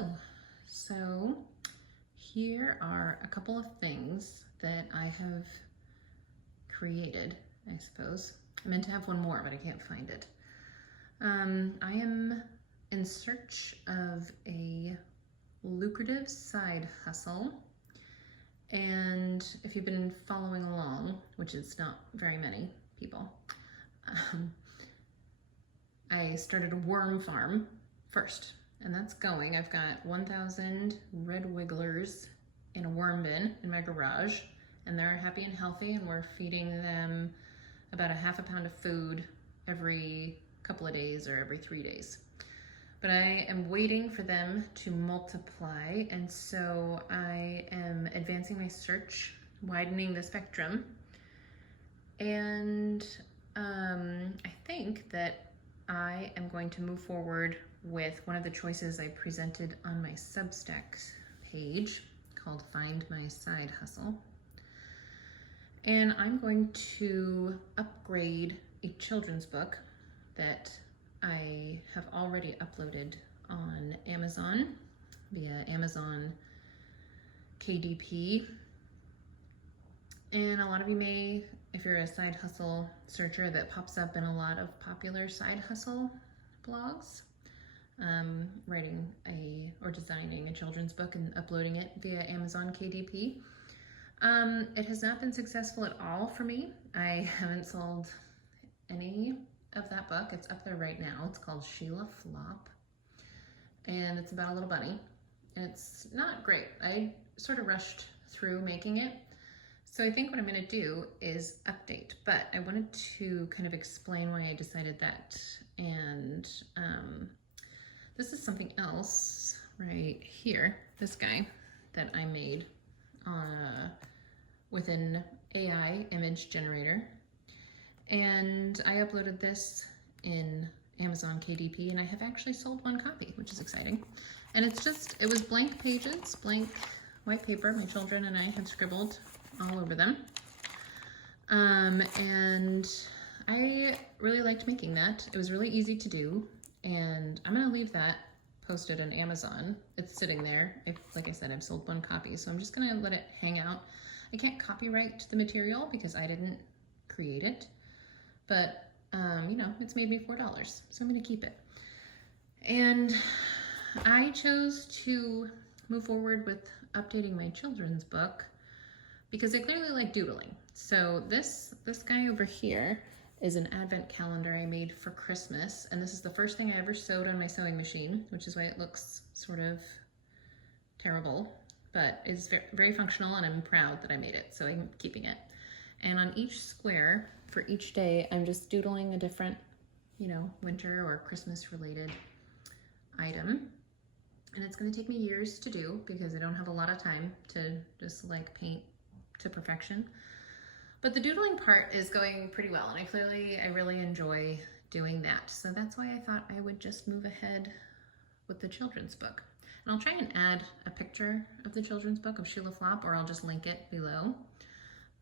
Hello. So here are a couple of things that I have created, I suppose. I meant to have one more, but I can't find it. I am in search of a lucrative side hustle. And if you've been following along, which is not very many people, I started a worm farm first. And that's going. I've got 1,000 red wigglers in a worm bin in my garage, and they're happy and healthy, and we're feeding them about a half a pound of food every couple of days or every 3 days. But I am waiting for them to multiply, and so I am advancing my search, widening the spectrum, and I think that I am going to move forward with one of the choices I presented on my Substack page called Find My Side Hustle. And I'm going to upgrade a children's book that I have already uploaded on Amazon via Amazon KDP. And a lot of you may, if you're a side hustle searcher, that pops up in a lot of popular side hustle blogs. Writing or designing a children's book and uploading it via Amazon KDP. It has not been successful at all for me. I haven't sold any of that book. It's up there right now. It's called Sheila Flop, and it's about a little bunny. It's not great. I sort of rushed through making it. So I think what I'm going to do is update, but I wanted to kind of explain why I decided that, and this is something else right here, this guy that I made with an AI image generator. And I uploaded this in Amazon KDP, and I have actually sold one copy, which is exciting. And it was blank pages, blank white paper. My children and I have scribbled all over them. And I really liked making that. It was really easy to do. And I'm gonna leave that posted on Amazon. It's sitting there. Like I said, I've sold one copy, so I'm just gonna let it hang out. I can't copyright the material because I didn't create it, but you know, it's made me $4, so I'm gonna keep it. And I chose to move forward with updating my children's book because I clearly like doodling. So this guy over here is an advent calendar I made for Christmas, and this is the first thing I ever sewed on my sewing machine, which is why it looks sort of terrible, but it's very, very functional, and I'm proud that I made it, so I'm keeping it. And on each square, for each day, I'm just doodling a different, you know, winter or Christmas related item. And it's gonna take me years to do because I don't have a lot of time to just like paint to perfection. But the doodling part is going pretty well, and I really enjoy doing that. So that's why I thought I would just move ahead with the children's book. And I'll try and add a picture of the children's book of Sheila Flop, or I'll just link it below.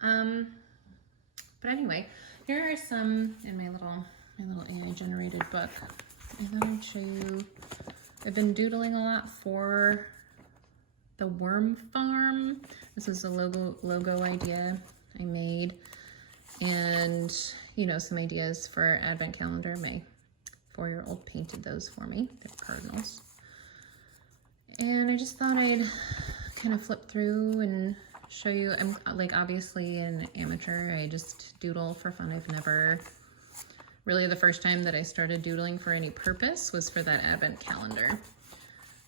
But anyway, here are some in my little AI generated book. I thought I'd show you. I've been doodling a lot for the worm farm. This is a logo idea I made, and you know, some ideas for advent calendar. My 4-year-old painted those for me. They're cardinals. And I just thought I'd kind of flip through and show you. I'm like obviously an amateur. I just doodle for fun. I've never really, the first time that I started doodling for any purpose was for that advent calendar.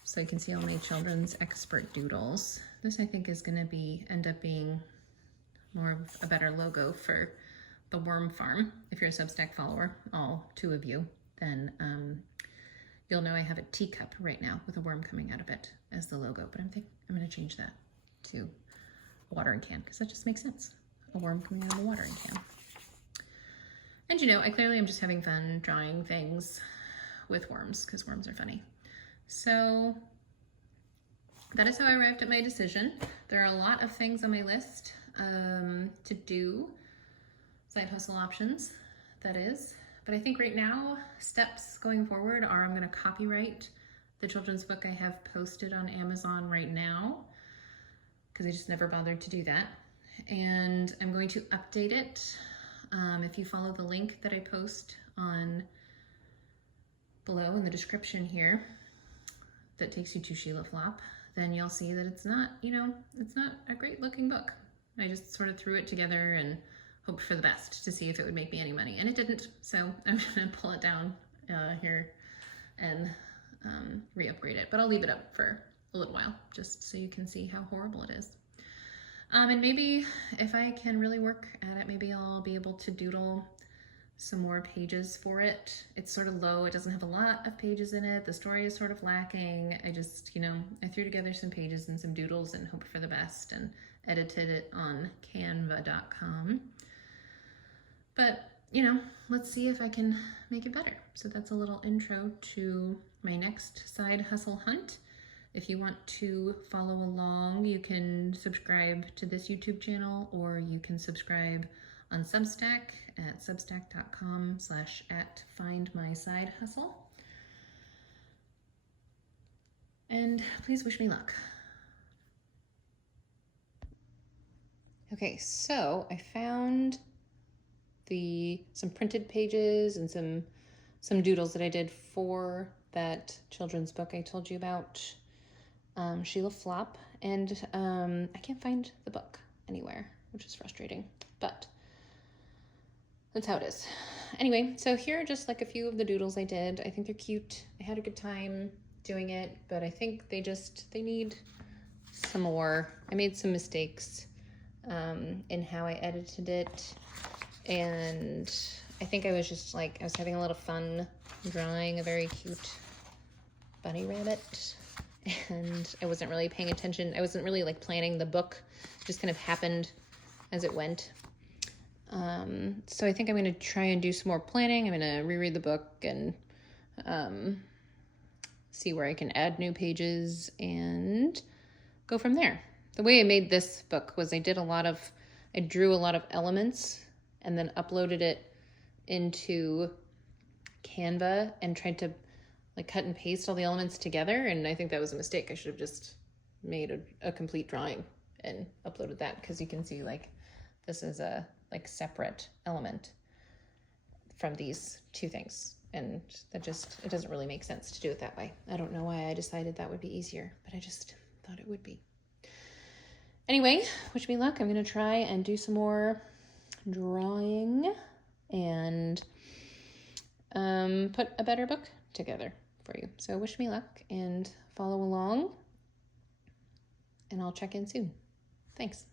So you can see all my children's expert doodles. This I think is gonna end up being more of a better logo for the worm farm. If you're a Substack follower, all 2 of you, then you'll know I have a teacup right now with a worm coming out of it as the logo, but I'm gonna change that to a watering can because that just makes sense. A worm coming out of a watering can. And you know, I clearly am just having fun drawing things with worms because worms are funny. So that is how I arrived at my decision. There are a lot of things on my list to do, side hustle options, that is. But I think right now, steps going forward are I'm gonna copyright The children's book I have posted on Amazon right now because I just never bothered to do that. And I'm going to update it. If you follow the link that I post on below in the description here that takes you to Sheila Flop, then you'll see that it's not, you know, it's not a great looking book. I just sort of threw it together and hoped for the best to see if it would make me any money, and it didn't. So I'm gonna pull it down here and re-upgrade it, but I'll leave it up for a little while just so you can see how horrible it is. And maybe if I can really work at it, maybe I'll be able to doodle some more pages for it. It's sort of low, it doesn't have a lot of pages in it, the story is sort of lacking. I just, you know, I threw together some pages and some doodles and hoped for the best and edited it on canva.com. But, you know, let's see if I can make it better. So that's a little intro to my next side hustle hunt. If you want to follow along, you can subscribe to this YouTube channel, or you can subscribe on Substack at substack.com/@findmysidehustle. And please wish me luck. Okay, so I found some printed pages and some doodles that I did for that children's book I told you about, Sheila Flop, and I can't find the book anywhere, which is frustrating, but that's how it is. Anyway, so here are just like a few of the doodles I did. I think they're cute. I had a good time doing it, but I think they need some more. I made some mistakes in how I edited it, and I think I was just like, I was having a lot of fun drawing a very cute bunny rabbit, and I wasn't really paying attention. I wasn't really like planning the book. It just kind of happened as it went. So I think I'm going to try and do some more planning. I'm going to reread the book and see where I can add new pages and go from there. The way I made this book was I drew a lot of elements and then uploaded it into Canva and tried to like cut and paste all the elements together, and I think that was a mistake. I should have just made a complete drawing and uploaded that, because you can see like this is a like separate element from these two things, and it doesn't really make sense to do it that way. I don't know why I decided that would be easier, but I just thought it would be. Anyway, wish me luck. I'm gonna try and do some more drawing and put a better book together for you. So wish me luck and follow along, and I'll check in soon. Thanks.